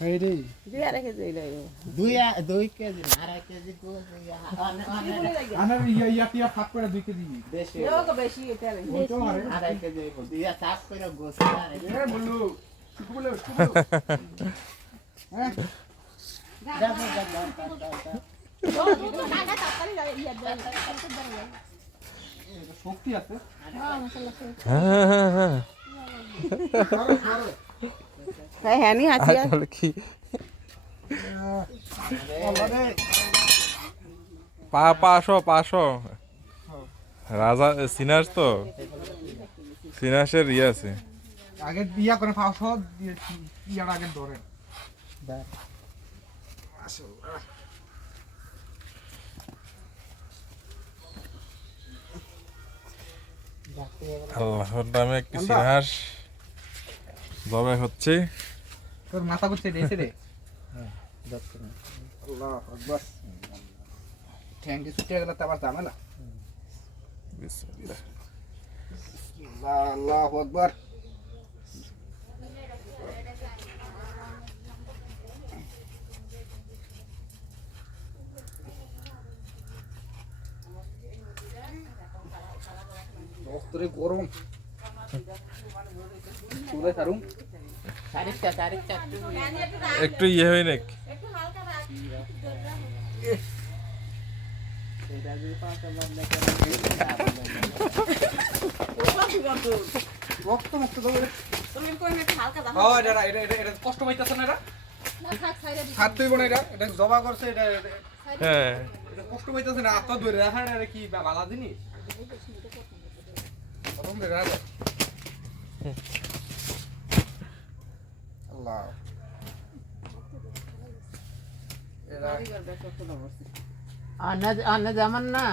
এই রে দুই আড়াই কেজি হইলো দুই কেজি না, 2.5 কেজি গোস আনার ইয়া টিয়া ফাক করে 2 কেজি বেশি এও তো বেশি এটা ওই তো আরে 2.5 কেজি দিয়া সাফ করে গোস এ বলু শুকুলে হ্যাঁ যা টাকা তাড়াতাড়ি ইয়া দেয় শক্তি আছে হ্যাঁ মাশাআল্লাহ হ্যাঁ হ্যাঁ হ্যাঁ নি আছে তাহলে কি আল্লাহ রে পাশো রাজা সিনার্স তো সিনার্সের ইয়ে আছে আগে দিয়া করে 500 দিয়ে ইয়ার আগে ধরে আল্লাহর নামে একটি সিনহাস জবাই হচ্ছে তোর মাথা করছে দিয়েছে রে আল্লাহ আকবার ঠ্যাঙ্কি ছুটে গেল তো আবার ঝামেলা বিসমিল্লাহ আল্লাহু আকবার রক্তরে গরম চুলে সারুম চারিটা একটু ইয়ে হয় নাকি একটু হালকা রাখ এটা যদি 5 লাখ রক্ত মুক্ত দাও তুমি কই একটু হালকা দাও হ্যাঁ এটা কষ্ট পাইতাছ না এটা না থাক ছাইরা দিই হাত তুই বনে এটা জবা করছে এটা হ্যাঁ এটা কষ্ট পাইতাছ না আত্মা ধরে রাখা এটা কি বালা দিনি প্রথম ধরে রাখা আল্লাহ এরা আন্না যেমন না